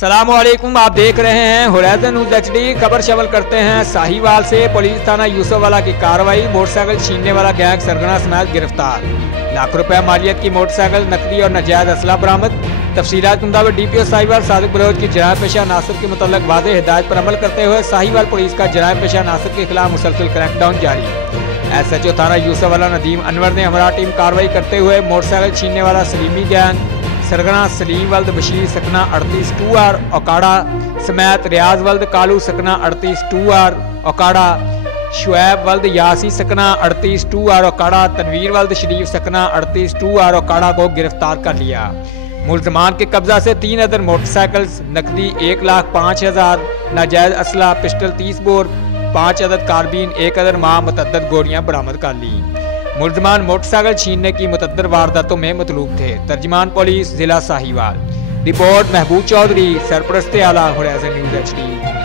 अस्सलामुअलैकुम, आप देख रहे हैं होराइजन न्यूज HD। खबर शमल करते हैं साहिवाल से। पुलिस थाना यूसुफवाला की कार्रवाई, मोटरसाइकिल छीनने वाला गैंग सरगना समेत गिरफ्तार। लाख रुपया मालियत की मोटरसाइकिल, नकदी और नाजायज असला बरामद। तफसीलात के मुताबिक DPO साहिवाल सादिक बलोच की जरायम पेशा नासिर के मुतल्लक वाज़ेह हिदायत पर अमल करते हुए साहिवाल पुलिस का जरायम पेशा नासिर के खिलाफ मुसलसल क्रैकडाउन जारी। SHO थाना यूसुफवाला नदीम अनवर ने हमारा टीम कार्रवाई करते हुए मोटरसाइकिल छीनने वाला सलीमी गैंग सरगना सलीम वल्द बशीर सकना 38 2R ओकाड़ा समेत रियाज वल्द कालू सकना 38 2R ओकाड़ा, शुएब वल्द यासी सकना 38 2R ओकाड़ा, तनवीर वल्द शरीफ सकना 38 2R ओकाड़ा को गिरफ्तार कर लिया। मुल्ज़मान के कब्जा से 3 अदर मोटरसाइकिल्स, नकदी 1,05,000, नाजायज असला पिस्टल 30 बोर, 5 अदद कारबीन, 1 अदर मां मुतअद्दिद गोलियां बरामद कर ली। मुल्ज़मान मोटरसाइकिल छीनने की मुतअद्दिद वारदातों में मतलूब थे। तर्जमान पुलिस जिला साहिवाल। रिपोर्ट महबूब चौधरी, सरपरस्ते आला, होराइजन न्यूज HD।